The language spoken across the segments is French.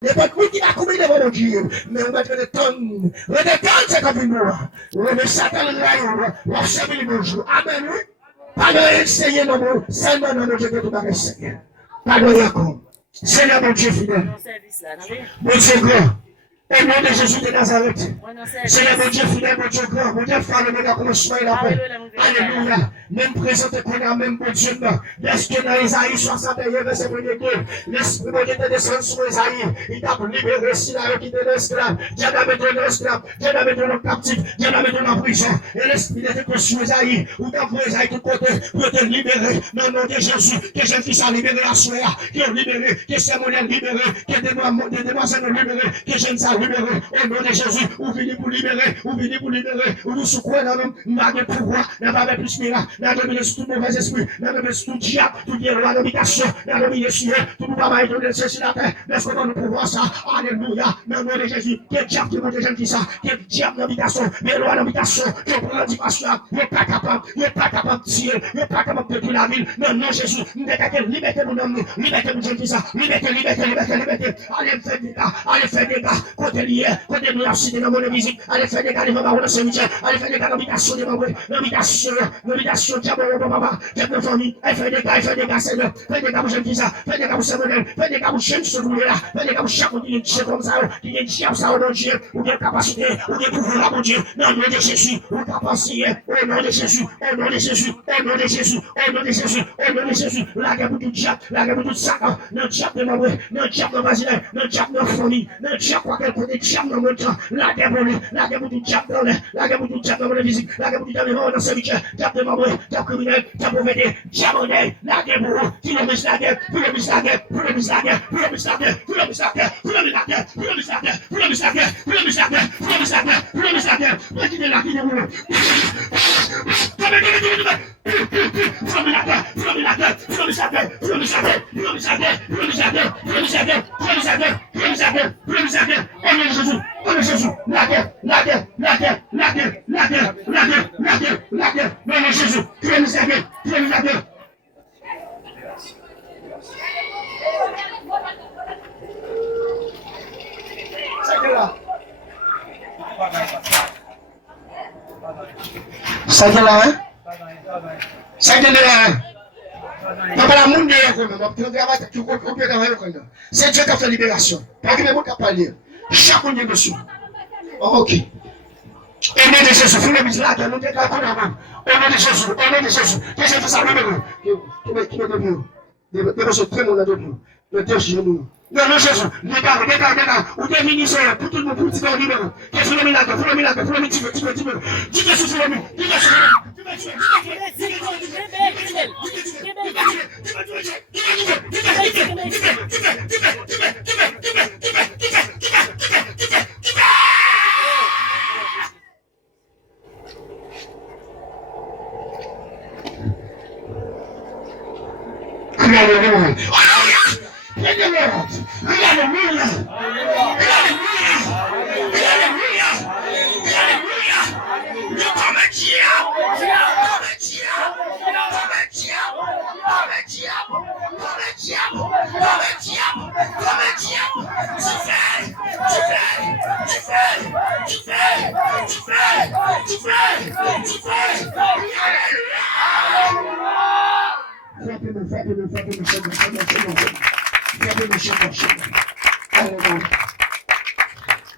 N'importe qui qui va commis devant nos Dieu, mais on va te détendre. Redétendre, c'est comme une loi. On met Satan là, on va servir le bonjour. Amen, oui. Pas de essayer non plus, seulement dans notre Dieu que tout va Seigneur. Pas de encore. Seigneur, mon Dieu fidèle. Mon Dieu grand. Au nom de Jésus de Nazareth. Seigneur, mon Dieu fidèle, mon Dieu grand, mon Dieu frère, le même commencement et la paix. Alléluia. Même présente qu'on a, même bon Dieu, lorsque dans Isaïe 61, verset 22, l'Esprit de Dieu te descend sur Isaïe. Il t'a libéré si la qui était l'esclave. Dieu t'a mis dans l'esclave. Dieu t'a mis dans le captif. Dieu t'a mis dans la prison. Et l'Esprit de Dieu te sur Isaïe. Ou t'a pris Isaïe tout côté pour te libérer. Dans le nom de Jésus. Que je fils a libéré la soeur. Qui est libéré. Que c'est mon libéré. Que des demoiselles libérées. Que je ne sais libéré. Au nom de Jésus. Ou venez pour libérer. Ou venez pour libérer. Ou nous secouer dans l'homme. N'a de pouvoir. N'a pas de plus miracle. N'a de dominé sur tout mauvais esprit. N'a de dominé sur tout diable. Tout bien loi d'habitation. N'a de dominé sur tout travail de ceci la terre. Laisse qu'on nous pouvoir ça. Alléluia. Dans le nom de Jésus. Quel diable qui monte qui ça. Quel diable d'habitation. Mais loi d'habitation. Que prend l'habitation. Il n'est pas capable. Il n'est pas capable de tirer. Il n'est pas capable de tuer la ville. Dans le nom de Jésus. Nous décatez. Liberté mon homme. Liberté mon jeune qui ça. Liberté, liberté, liberté, liberté. Allez faire des gars. Allez faire des gars. Côté lié. Côté de la cité dans mon visite. Allez faire des gars. Allez faire des gars dans le cimetière. Allez faire des gars dans l'habitation de ma l'habitation, diable, papa, diable de famille. Allez faire des gars, Seigneur. Fais des gars pour jeune qui ça. Fais des gars pour Samuel. Fais des gars pour jeune ce là. Fais des gars pour chaque qui est comme ça. Qui est diable, ça, au nom de Dieu. Ou bien capacité. Ou bien pouvoir, mon Dieu. Dans le nom de Jésus. Ou capacité. Au nom de Jésus. Au nom de Jésus. Au nom de Jésus. Au nom de Jésus. Au nom de Jésus. La guerre pour tout diable. La guerre pour tout sac. Non, diable de ma mère. Non, diable de ma voisine. Non, diable de ma famille. Non, diable quoi qu'elle côté diable dans mon temps. La guerre pour lui. La guerre pour tout diable dans l'air. La guerre pour tout diable dans mon visite. La guerre pour tout diable dans mon serviteur. Diable de ma mère. Diable criminel. Diable mauvais. Diable honnête. La guerre pour vous. Tu le mises la guerre. Tu le mises la guerre. Tu le mises la guerre. Tu le mises la guerre. Tu le mises la guerre. Tu le mises la guerre. Tu le mises la guerre. Tu le mises la guerre. Tu le mises la guerre. Tu le mises la guerre. Tu le mises la guerre. Moi qui t'ai la qui t'ai voulu. Ça fait là, hein? Ça fait là, papa la monde c'est Dieu qui a fait libération. Pas que les mots qui a parlé. Chaque monde est dessus. Ok. Au nom de Jésus, vous le misez là, nous nous déclarons avant. Au nom de Jésus, au nom de Jésus. Que j'ai fait ça même. Qui me devient. De ce très monde là-dedans. Le Dieu chez nous. Non, non, Jésus, regarde, ou des ministères, pour tout le monde, pour tout le monde, libéré. Qu'est-ce que le milagre, pour le milagre, pour le milagre, tu veux, dis que c'est le milagre, dis que c'est le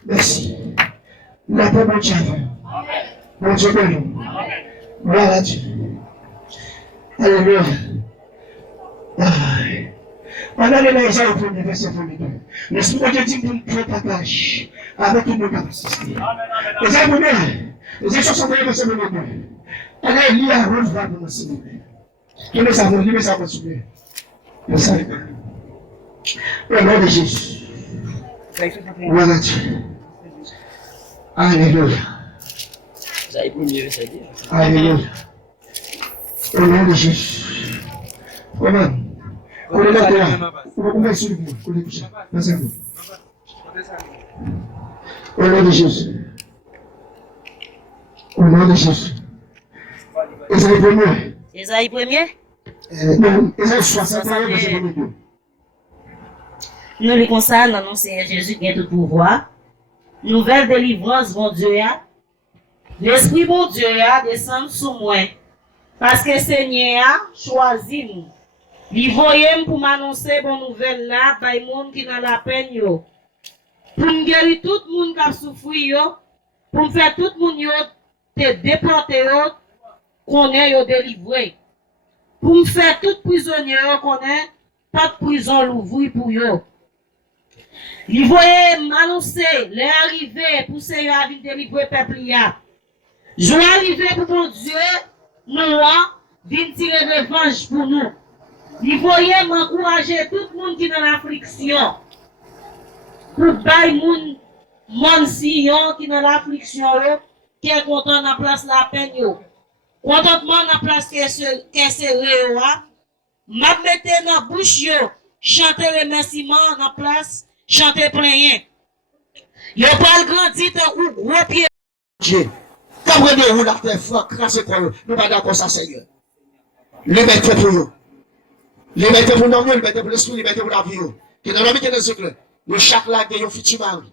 Merci. La paix, mon Dieu. Mon Dieu, gloire à Dieu. Alléluia. On a les Isaïe au premier verset 22. L'Esprit de Dieu dit pour nous partage avec toute nos capacités. Isaïe premier, Isaïe 61 verset 22. Allez, lire à revoir pour nous, s'il vous plaît. Nous le savons, s'il vous plaît. Nous savons. Au nom de Jésus. Voilà Dieu. Alléluia. Alléluia. Au nom de Jésus. Comment? On est là, on va sur le bout. On est couché. Au nom de Jésus. Au nom de Jésus. Isaïe premier. Isaïe premier? Non, Isaïe 61, verset 22. Nous les comme ça, dans notre Seigneur Jésus qui a tout pouvoir. Nouvelle délivrance, bon Dieu. L'Esprit bon Dieu descend sous moi. Parce que Seigneur a choisi nous. Il voyait pour m'annoncer bonne nouvelle là, par les gens qui dans la peine. Yo. Pour me guérir tout le monde qui a souffert. Pour me faire tout le monde te déporter, qu'on est délivré. Pour me faire tout prisonnier qu'on est, pas de prison l'ouvrir pour eux. Il voyait m'annoncer, les arrivées pour ces à délivrer le peuple. Je vais arriver pour mon Dieu, nous, vient tirer revanche pour nous. Il voyait m'encourager tout le monde qui est dans l'affliction. Pour bailler mon sillon qui est dans l'affliction, qui est content dans la place la peine. Contentement dans la place qui est serré, m'a metté dans la bouche, chanter remerciement dans la place, chanter plein. Yo pas grandi dans un gros pied. Dieu. Comprenez vous la terre franc, crasse quoi nous pas d'accord ça Seigneur. Liberté pour nous. Liberté pour nous, liberté pour l'esprit, liberté pour la vie. Que dans l'homme qui est dans ce club, le chaque là qui est un futur mari.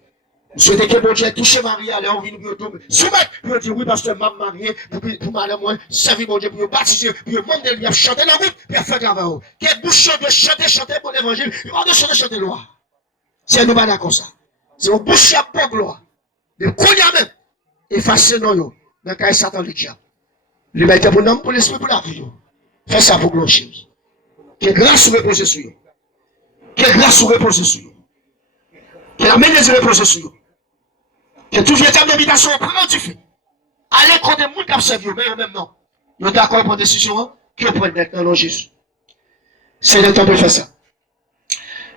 Je souhaite que bon Dieu touche Marie, allez, on vient nous tomber. Soumettre, pour dire oui, parce que m'a marié, pour madame moi, servir mon Dieu, pour baptiser, pour monter, pour chanter la route, pour faire travail. Quelle bouche de chanter pour l'évangile, on de chanter loi. C'est nous pas d'accord ça. C'est une bouche à pas gloire. De qu'on y a même, effacer nos yo, dans le cas de Satan le diable. Liberté pour l'homme, pour l'esprit, pour la vie. Fais ça pour gloire. Que grâce repose sur eux. Que grâce repose sur eux. Que la main des repose sur eux. Que tout véritable habitation prend du fait. Allez contre les gens qui observent, mais en même temps, nous d'accord pour une décision que vous prenez maintenant, non Jésus. C'est le temps de faire ça.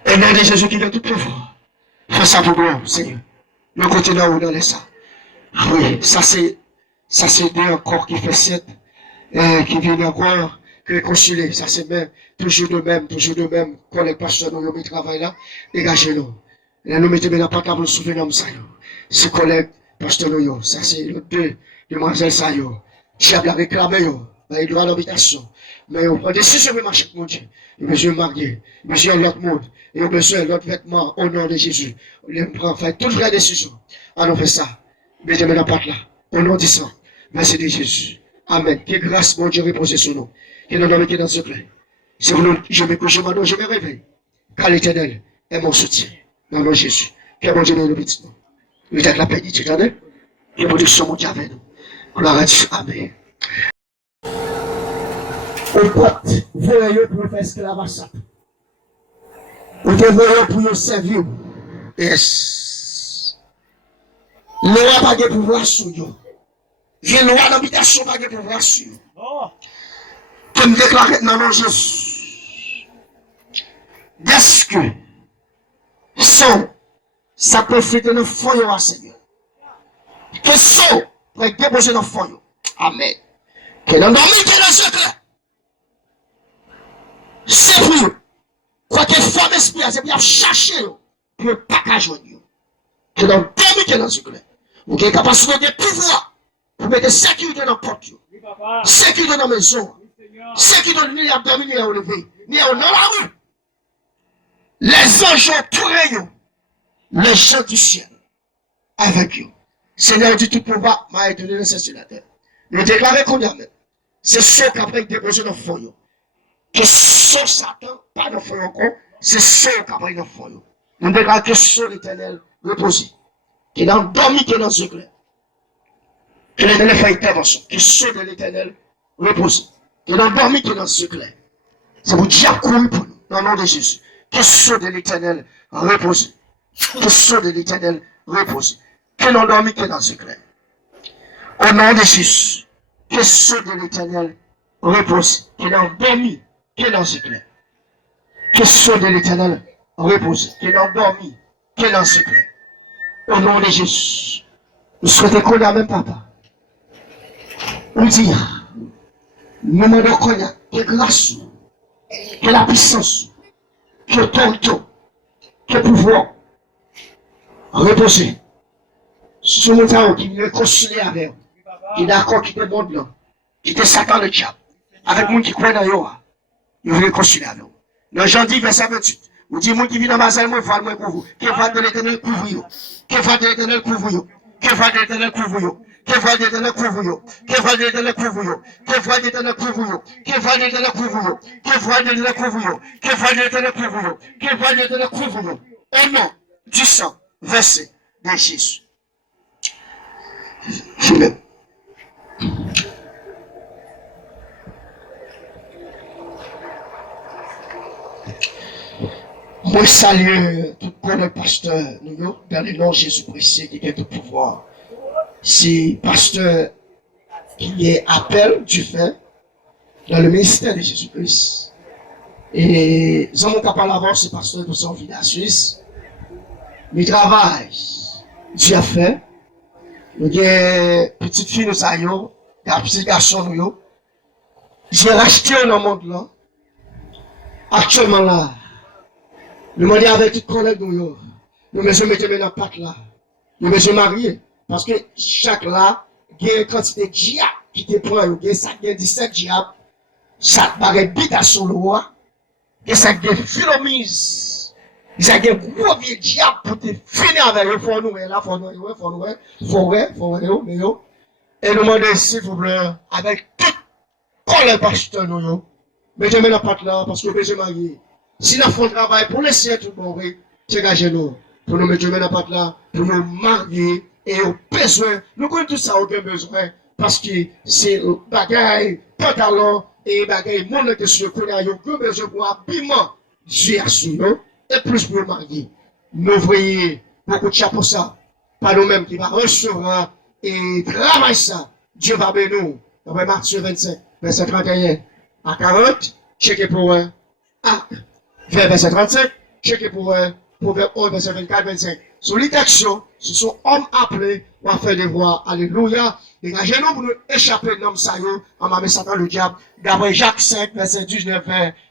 Et nom de Jésus qui donne tout pouvoir. Fais ça pour gloire, Seigneur. Nous continuons dans les ça. Oui, ça c'est un corps qui fait 7, qui vient encore réconcilier. Ça c'est même, toujours de même, collègue pasteur, nous, nous travaillons là, dégagez-nous. Et nous mettons la patate pour souffler l'homme, ça, ce collègue, pasteur, nous, ça c'est le deux demoiselles, ça, diable a réclamé, il a droit à l'habitation. Mais on prend des décisions même à chaque monde. Il a besoin de marier, il a besoin de l'autre monde, il a besoin de l'autre vêtement au nom de Jésus. On prend, fait toutes vraies décisions. Alors on fait ça. Mettez la patate là, au nom du sang. Merci de Jésus. Amen. Que grâce, mon Dieu, repose sur nous. Que nous nous dans ce plein. Si vous je me couche maintenant, je me réveille. Car l'Éternel est mon soutien. Dans le nom de Jésus. Que mon Dieu nous bénisse. Nous avons la paix du Éternel. Que mon Dieu soit mon Dieu avec nous. Gloire à Dieu. Amen. Au pote, voyez pour faire esclavage. Vous devez pour nous servir. Yes. Loi pas de pouvoir sur nous. J'ai loi d'habitation pas de pouvoir sur nous. Comme déclaré dans le nom de Jésus. Est-ce que ça peut faire de nos foyers à Seigneur? Que son peut déposer dans nos foyers. Amen. Que dans nos dans le secret. C'est pour eux. Quoi que femme esprit, c'est pour chercher pour ne pas joindre. Que dans le dans le secret. Vous avez capacité de pouvoir pour mettre sécurité dans la porte. Sécurité dans la maison. Sécurité dans le dormir, ni à lever, ni à dans la rue. Les anges ont les gens du ciel avec eux. Seigneur dit tout pouvoir m'a donné le ciel sur la terre. Nous déclarons qu'on y a même. C'est ce qu'après déposer dans le fond. Que ce Satan, pas dans le fond encore, c'est ce qu'après dans le fond. Nous déclarons que ce l'Éternel repose. Qui est dans le dormi, qui est dans le secret. Que l'Éternel fait intervention. Que ce de l'Éternel repose. Qui est dans le dormi, qui est dans le secret. C'est pour dire courir pour nous, dans le nom de Jésus. Que ce de l'Éternel repose. Que ce de l'Éternel repose. Que l'on dormi, qui est dans le secret. Au nom de Jésus. Que ce de l'Éternel repose. Que l'on dormi, qui est dans le secret. Que ce de l'Éternel repose. Que l'on dormi, qui est dans le secret. Au nom de Jésus. Nous souhaitons qu'on ait même papa. On dit, nous demandons qu'on ait que grâce, que la puissance, que l'autorité, que le pouvoir reposer sur mon temps qui est réconcilié avec eux, qui est d'accord, qui est monde là, qui est Satan le diable, avec le monde qui croit dans eux, il veut réconcilier avec eux. Dans Jean 10, verset 28, Ou dit, moi qui vient dans ma salle, moi, moi pour vous. Que va de l'éternel couvre vous. Que va de l'éternel couvre vous. Que va de l'éternel couvre vous. Que va de l'éternel couvre vous. Que va de l'éternel couvre vous. Que va de l'éternel couvre vous. Que va de l'éternel couvre vous. Que va de l'éternel couvre vous. Que va de l'éternel couvre vous. Que va de l'éternel couvre vous. Au nom du sang versé de Jésus. Moi, salue tout le pasteur, nous, dans le nom de Jésus-Christ, qui a tout pouvoir. C'est pasteur qui est appel du fait dans le ministère de Jésus-Christ. Et, sans mon capable avant, c'est pasteur de son village suisse. Mais travail, Dieu a fait. Nous avons petite fille, nous avons, petit garçon, nous, j'ai racheté dans le monde là. Actuellement là. Nous demandons avec tout collègue nous, nous mettons dans la patte là. Nous mettons mariés. Parce que chaque là, il y a une quantité de diable qui te prend, il y a 17 diables. Chaque baguette bite à son loi. Il y a 5 philomises. Il y a un gros vieux diable pour te finir avec eux. Faut nous, là, faut nous, mais yo. Et nous demandons, s'il vous plaît, avec tout collègue pasteur nous, mettons dans la patte là, parce que nous mettons mariés. Si nous faisons travail pour laisser tout le monde, c'est nous. Pour nous mettre dans la patte là, pour nous marier et au besoin. Nous connaissons tout ça, aucun besoin. Parce que c'est bagaille, pantalon et bagaille, mon intention qu'on a, aucun besoin pour habillement. Dieu a su, et plus pour marier. Nous voyons beaucoup de chapeaux ça. Pas nous-mêmes qui va recevoir et travailler ça. Dieu va bénir nous. Dans Matthieu 25, verset 31 à 40, checker pour un acte. Verset 35, checker pour Proverbe 11, verset 24, 25. Sur l'action, ce sont hommes appelés pour faire des voix. Alléluia. Dégagez-nous pour nous échapper de l'homme saillot, en m'avait Satan le diable. D'après Jacques 5, verset 19,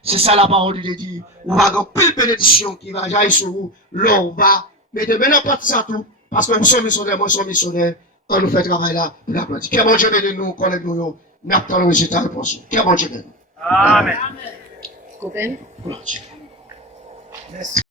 c'est ça la parole de Dieu. On va avoir pile bénédiction qui va jaillir sur vous. Là, on va. Mais de maintenant, pas de ça tout. Parce que nous sommes missionnaires, moi, je suis missionnaire. On nous fait travail là, pour l'applaudir. Que bon Dieu bénisse nous, collègues nous, nous attendons le résultat de réponse. Que bon Dieu bénisse. Amen. Copain. Merci.